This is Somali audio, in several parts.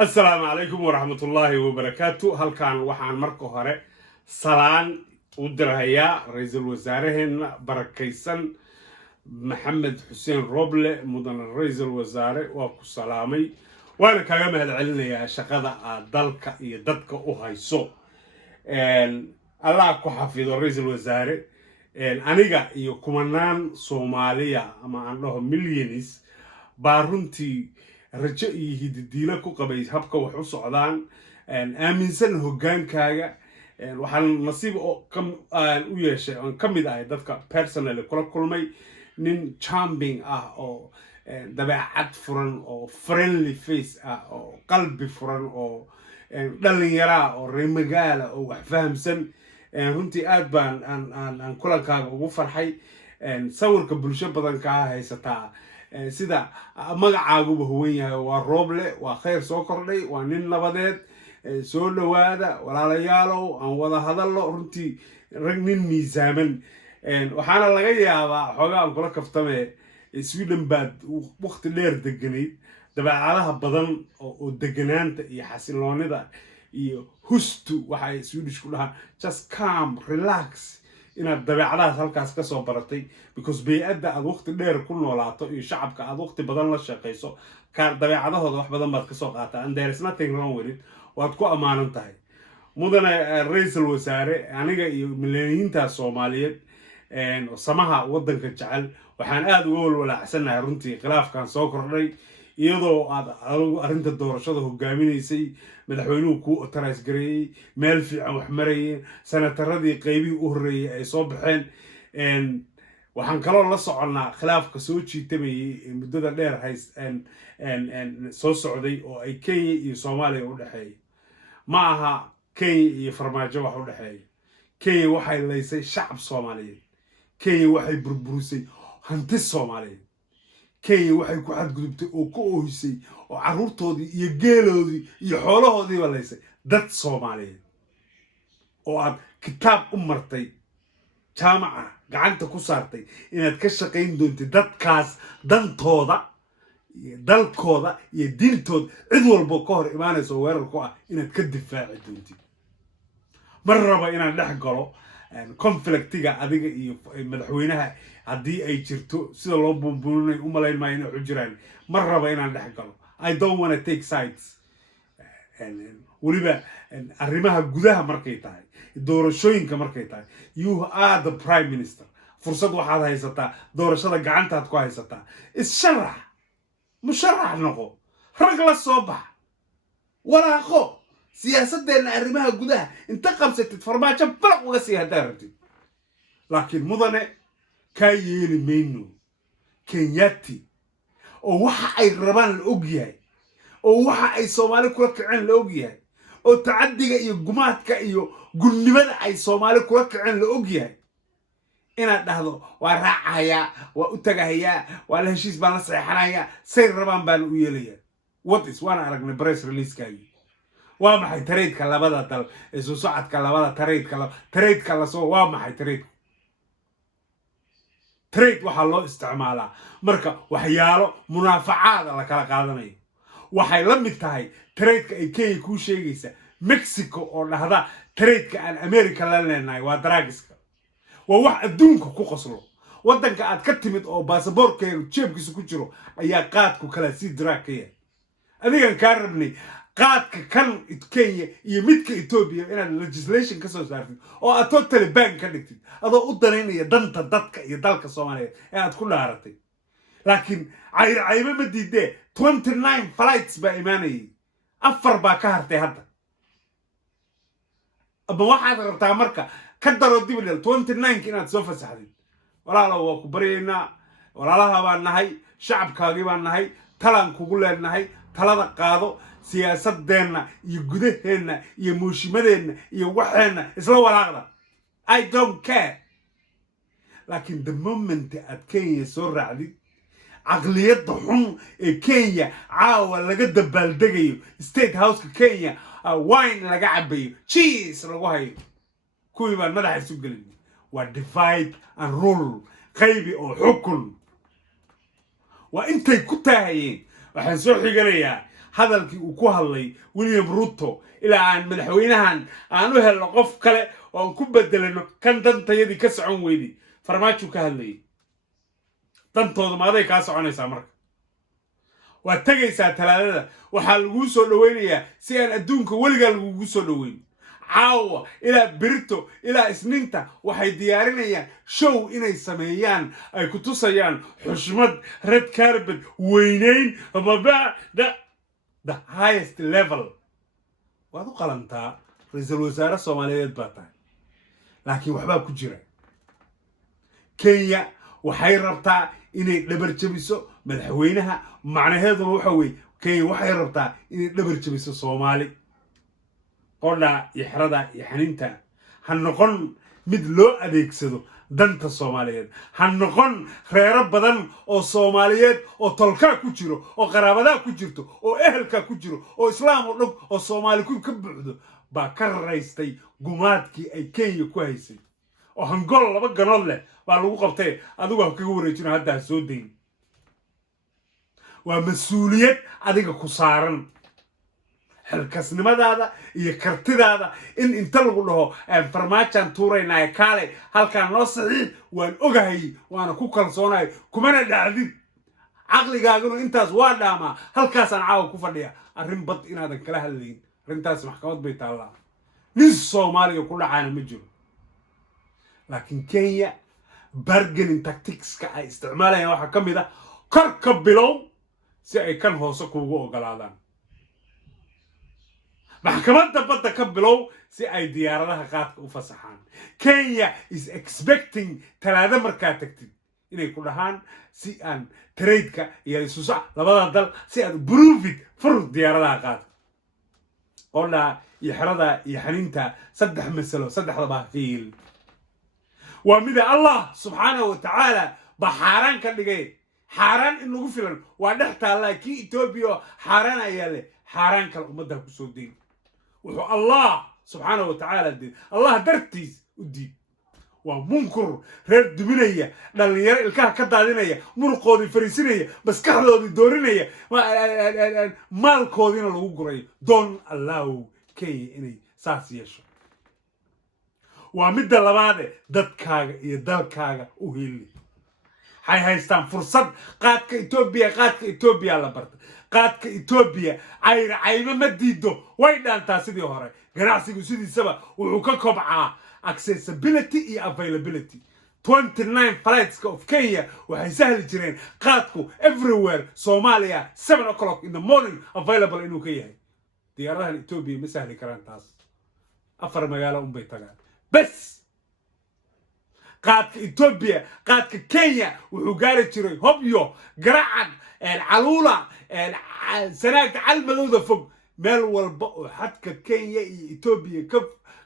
السلام عليكم ورحمة الله وبركاته. هل كان وحان مركو هوري سلام ودرهيا رئيس الوزراء بركيسن محمد حسين روبلي مدن رئيس الوزراء وكو سلامي وانا كاغا مهد علينا شقada dalka iyo dadka u hayso Allah ku xafido رئيس الوزراء aniga iyo kumanaan Soomaaliya ama aan dhaho millions baa runtii rajo iyo hididiila ku qabay habka wax u socdaan aaminsan hogaankaaga waxaan nasiib u yeeshay aan kamid ahay dadka personally kula kulmay nin charming ah oo dabeecad furan oo friendly face ah oo qalbi furan oo dhalinyara oo reer magaala oo wax fahamsan runtii aad baan aan kulankaaga ugu farxay sawirka bulsho badan ka haysataa sida magacaaguba huwan yahay waa Roble waa khayr soo kordhay waa nin nabadeed soo dhawaada walaalayaalow aan wada hadalno runtii rag nin miisaaman waxaana laga yaabaa xogaa aan kula kaftame Sweden baad waqti dheer deganayd dabeecadaha badan oo deganaanta iyo xasiloonida iyo hustu waxa Swedish ku dhahaan just calm relax inaad dabeecadaas halkaas ka soo baratay because bay'adda aad waqti dheer ku noolaato iyo shacabka aad waqti badan la shaqeyso ka dabeecadahooda wax badan baad ka soo qaataa and there is nothing wrong with it waad ku amaanan tahay mudane ra'iisul wasaare aniga iyo milyaaniinta Soomaaliyeed samaha wadanka jecel waxaan aad uga walwalacsanahay runtii khilaafkan soo kordhay iyadoo aad arinta doorashada hogaaminaysay madaxweynuhu ku authorize gareeyay meel fiican wax marayeen sanataradii qaybihii u horeeyay ay soo baxeen waxaan kaloo la soconaa khilaafka soo jiitamayay muddada dheer soo socday oo ay Kenya iyo Soomaaliya u dhaxeeyay ma aha Kenya iyo Farmaajo wax u dhaxeeyay Kenya waxay leysay shacab Soomaaliyeed Kenya waxay burburisay hanti Soomaaliyeed Kenya waxay ku xadgudubtay oo ku oohisay oo caruurtoodii iyo geeloodii iyo xoolahoodii baleysay dad Soomaaliyeed oo aad kitaab u martay jaamaca gacanta ku saartay inaad ka shaqayn doontid dadkaas dantooda iyo dalkooda iyo diintooda cid walba ka hor imaanayso weerar ku ah inaad ka difaaci doontid mar raba inaan dhex galo conflictiga adiga iyo madaxweynaha haddii ay jirto sida loo buunbuunay u malayn maayo inay xujiraan mar raba inaan dhex galo I don't want to take sides waliba arrimaha gudaha markay tahay doorashooyinka markay tahay you are the prime minister fursad waxaad haysataa doorashada gacantaad ku haysataa issharax musharax noqo rag la soo bax walaaqo siyaasaddeena arrimaha gudaha inta qabsatid farmaajo balaq uga sii hadaa rabtid laakiin mudane ka yeeli mayno Kenyati oo waxa ay rabaan la og yahay oo waxa ay Soomaali kula kicin la og yahay oo tacadiga iyo gumaadka iyo gudnimada ay Soomaali kula kicin la og yahay inaad dhahdo waa raacaya waa u tagahaya waa la heshiis baan la saxeexanaya say rabaan baan u yeelaya what is one aragnay press release kaagi waa maxay tareedka labada dal ee soo socodka labada tareedka la soo waa maxay trade waxa loo isticmaalaa marka waxyaalo munaafacaada la kala qaadanayo waxay la mid tahay trade-ka ay Kenya ku sheegaysa Mexico oo dhahda trade-ka aan America la leenahay waa drugska waa wax adduunka ku qoslo wadanka aad ka timid oo baasaboorkeedu jeebkiisa ku jiro ayaa qaadku kala sii drugkaya adigan ka rabnay qaadka kan Kenya iyo midka Ethiopia inaad legislation ka soo saartid oo aad totally ban ka dhigtid adoo u dareynaya danta dadka iyo dalka Soomaaliyeed ee aad ku dhaaratay laakiin ayba ma diidee 29 flights ba imaanayay afar baa ka hartay hadda aba waxaad rabtaa marka ka daro dibadal 29 inaad soo fasaxdid walaalo waa ku baryeynaa walaalaha baan nahay shacabkaagii baan nahay talaan kugu leenahay talada qaado siyaasaddeena iyo gudaheena iyo muushimadeena iyo waxeena isla walaaqda I don't care laakiin the moment aad Kenya soo raacdid aqliyadda xun ee Kenya caawa laga dabaaldegayo state house ka Kenya wine laga cabayo cheese lagu hayo kuwii baan madaxa isu gelin waa divide and rule qaybi oo xukun waa intay ku taahayeen waxaan soo xiganayaa hadalkii uu ku hadlay William Ruto ilaa aan madaxweynahan aan u helno qof kale oo aan ku bedelano kan dantayadii ka socon weyday farmaajo ka hadlayay dantooda maaday ka soconaysaa marka waa tagaysaa talaadada waxaa lagu soo dhaweynayaa si aan adduunka weligaa lagugu soo dhaweyn caawa ilaa birito ilaa isniinta waxay diyaarinayaan show inay sameeyaan ay ku tusayaan xushmad red carpet weynayn maba the highest level waad u qalantaa ra'iisul wasaare Soomaaliyeed baa tahay laakiin waxbaa ku jira Kenya waxay rabtaa inay dhabar jabiso madaxweynaha macnaheeduna waxa weey Kenya waxay rabtaa inay dhabar jabiso Soomaali qodha iyo xirada iyo xaninta han noqon mid loo adeegsado danta Soomaaliyeed han noqon reero badan oo Soomaaliyeed oo tolka ku jiro oo qaraabada ku jirto oo ehelka ku jiro oo islaam oo dhog oo Soomaali ku ka buuxdo ba ka raystay gumaadkii ay Kenya ku haysay oo hangol laba ganood leh baa lagu qabtay adigu ha kaga wareejino hadda soo deyn waa mas'uuliyad adiga ku saaran xilkasnimadaada iyo kartidaada in inta lagu dhaho farmaajan tuuraynaa kaale halkaan loo saxiix waan ogahay waana ku kalsoonahay kumana dhacdid aqligaaguna intaas waa dhaama halkaas aan caawa ku fadhiya arrin bad inaadan kala hadlayn arrintaas maxkamad bay taallaa nin Soomaaliya ku dhacaana ma jiro laakiin Kenya bargaining tactics ka ay isticmaalayaan waxa kamid ah korka bilow si ay kan hoose kuugu ogolaadaan maxkamadda badda ka bilow si ay diyaaradaha qaadka u fasaxaan Kenya is expecting talaada markaa tagtid inay ku dhahaan si aan trade-ka iyo isusa labada dal si aan prove it fur diyaaradaha qaadka qodha iyo xirada iyo xaninta saddex mas'alo saddexdaba fiil waa mid Allah subhanahu wa ta'ala baxaaran ka dhigay xaaran in lagu filan waa dhex taala ki Ethiopia xaaran ayaa leh xaaran kala umada ku soo deyn wuxuu Allah subhanahu wa ta'ala dii Allah dartiis u dii waa munkur reer duminaya dhalinyaro ilkaha ka daadinaya muruqoodii fariisinaya maskaxdoodii doorinaya maalkoodina lagu guray don allow Kenya inay saas yeesho waa mid labaad dadkaaga iyo dalkaaga u heli hay haystaan fursad qaadka Ethiopia la barta qaadka Ethiopia ayba ma diido way dhaantaa sidii hore ganacsigu sidiisaba wuxuu ka kobcaa accessibility iyo availability 29 flights of Kenya waxay sahli jireen qaadku everywhere Somalia 7 o'clock in the morning available inuu ka yahay diyaaradaha Ethiopia ma sahli karaan taas afar magaalo bay tagaan bas qaadka Ethiopia qaadka Kenya wuxuu gaari jiray hobyo garacad calula sanaagta calmadooda fog meel walba oo xadka Kenya iyo Ethiopia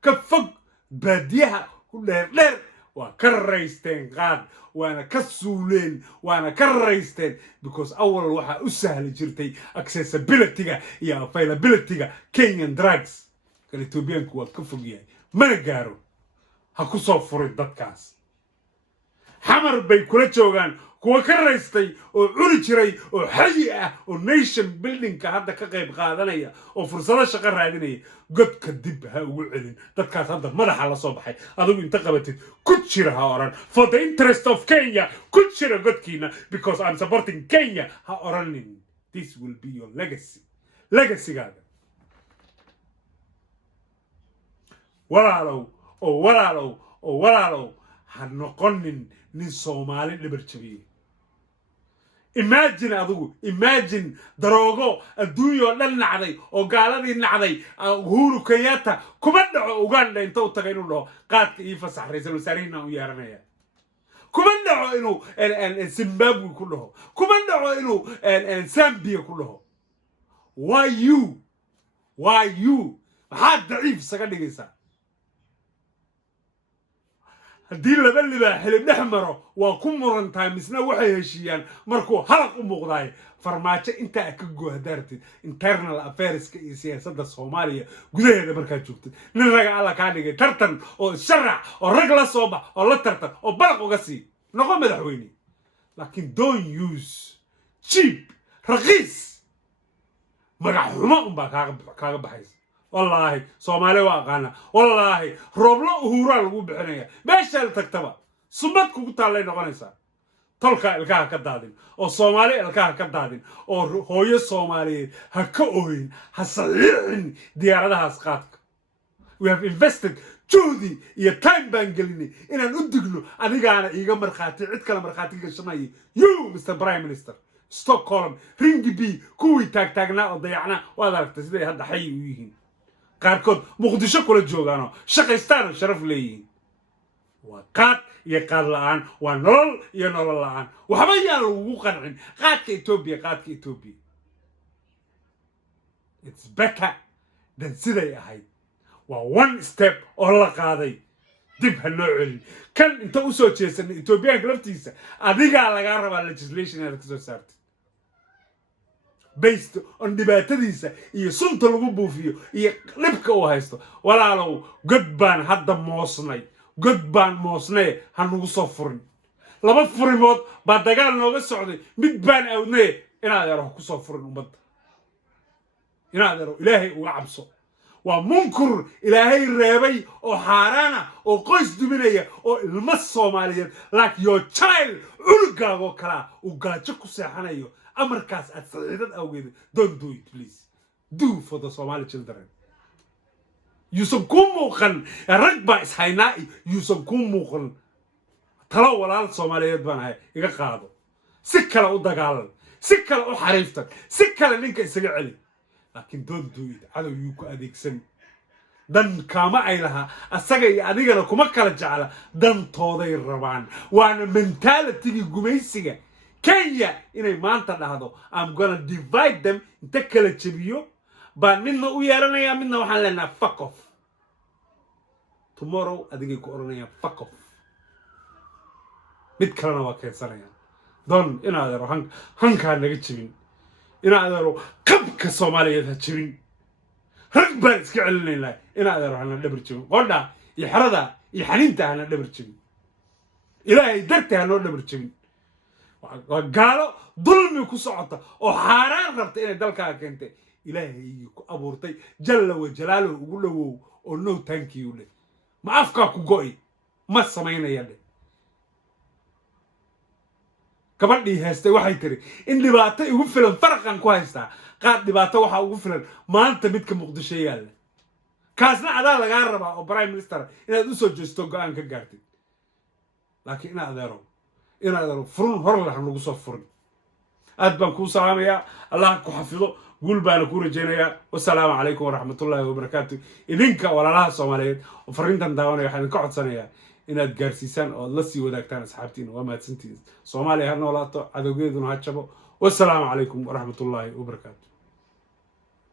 ka fog baadiyaha ku dheer waa ka raysteen qaad waana ka suuleen waana ka raysteen because awal waxa u sahli jirtay accessibility-ga iyo availability-ga Kenyan drugs kala Ethiopianku waa ka fog yahay mana gaaro ha ku soo furay dadkaas xamar bay kula joogaan kuwa ka raystay oo cuni jiray oo xayi ah oo nation building ka hadda ka qayb qaadanaya oo fursado shaqo raadinaya godka dib ha ugu celin dadkaas hadda madaxa la soo baxay adigu inta qabatid ku jira ha oran for the interest of Kenya ku jira godkiina because I'm supporting Kenya ha oranin this will be your legacy-gaaga walaalow ha noqonin nin Soomaali dhabar jabiye imagine daroogo adduunyo dhan nacday oo gaaladii nacday Uhuru Kenyatta kuma dhaco Uganda inta uu tagay inuu dhaho qaadka iyo fasax ra'iisul wasaarihiina u yeeranaya kuma dhaco inuu Zimbabwe ku dhaho kuma dhaco inuu Zambia ku dhaho why you maxaa daciif saga dhigaysaa haddii laba libaa xilib dhex maro waa ku murantaa misna waxay heshiiyaan markuu halaq u muuqdaay farmaajo inta ka goohdartid internal affairs-ka iyo siyaasadda Soomaaliya gudaheeda markaa joogtid nin raga alla ka dhigay tartan oo sharac oo rag la soo bax oo la tartan oo balaq uga sii noqon madaxweyne laakiin don't use cheap raqiis magac xumo unbaa kaaga baxaysa wallaahi soomaali waa aqaana wallaahi rooblo uhuuraa lagu bixinaya meesha la tagtaba sumad kugu taallay noqonaysaa tolka ilkaha ka daadin oo soomaali ilkaha ka daadin oo hooyo soomaaliyeed ha ka ooyin ha saxiixin diyaaradahaas qaadka we have invested juhdi iyo time baan gelinay inaan u digno adigaana iiga markhaati cid kale markhaati gashanaya you Mr. Prime Minister Stockholm ringi b kuwii taagtaagnaa oo dayacnaa waad aragtay siday hadda xay u yihiin qaarkood muqdisho kula joogaanoo shaqaystaan oo sharaf leeyihiin waa qaad iyo qaad la'aan waa nolol iyo nolol la'aan waxba yaan lagugu qancin qaadka Ethiopia it's better than siday ahayd waa one step oo la qaaday dib ha noo celin kan inta u soo jeesanay Ethiopiaanka laftiisa adigaa lagaa rabaa legislation inaad ka soo saartid based on dhibaatadiisa iyo sunta lagu buufiyo iyo dhibka uu haysto walaalow god baan hadda moosnay ha nagu soo furin laba furimood baa dagaal nooga socday mid baan awnay inaad yaro ku soo furin ummadda inaad yaro ilaahay uga cabso waa munkur ilaahay reebay oo xaaraana oo qoys duminaya oo ilmo Soomaaliyeed like your child ulgaago kala uu gaajo ku seexanayo amarkaas aad saciidad awgeed don't do it please do for the Somali children yuusan ku muuqan rag baa ishaynaa yuusan ku muuqan talo walaal Soomaaliyeed baan ahay iga qaado si kale u dagaalan si kale u xariiftan si kale ninka isaga celi laakiin don't do it cadow yuu ku adeegsan dan kama ay laha asaga iyo adigana kuma kala jecla dantooday rabaan waana mentality gumaysiga Kenya inay maanta dhahdo I'm gonna divide them inta kala jabiyo baan midna u yeeranaya midna waxaan leenahay fuck off tomorrow adigay ku oranaya fuck off mid kalena waa keensanaya don inaad yaro hankaa naga jabin inaad yaro qabka Soomaaliyeed ha jabin rag baan iska celinaynaa inaad yaro hana dhabar jabin qodha iyo xarada iyo xaniinta hana dhabar jabin ilaahay dartii hana dhabar jabin gaalo dulmi ku socota oo xaaraan rabta inay dalkaaga keentay ilaahay ku abuurtay jalla wa jalaaluhu ugu dhawow oo no thank you leh ma afka ku go'ay ma samaynaya leh gabadhii heestay waxay tiri in dhibaato ugu filan farqan ku haystaa qaad dhibaato waxa ugu filan maanta midka Muqdisho yaala kaasna adaa laga rabaa oo Prime Minister inaad u soo jeesto go'aan ka gaartid laakiin inaad aro furun hor la nagu soo furin aad baan ku salaamayaa Allah ku xafido guul baan ku rajaynayaa wassalaamu calaykum waraxmatullaahi wabarakaatuh idinka walaalaha Soomaaliyeed oo fariintan daawanaya waxaan ka codsanayaa inaad gaarsiisaan oo la sii wadaagtaan asxaabtiina waa mahadsantihiin Soomaaliya ha noolaato cadowgeeduna ha jabo wassalaamu calaykum waraxmatullaahi wabarakaatuh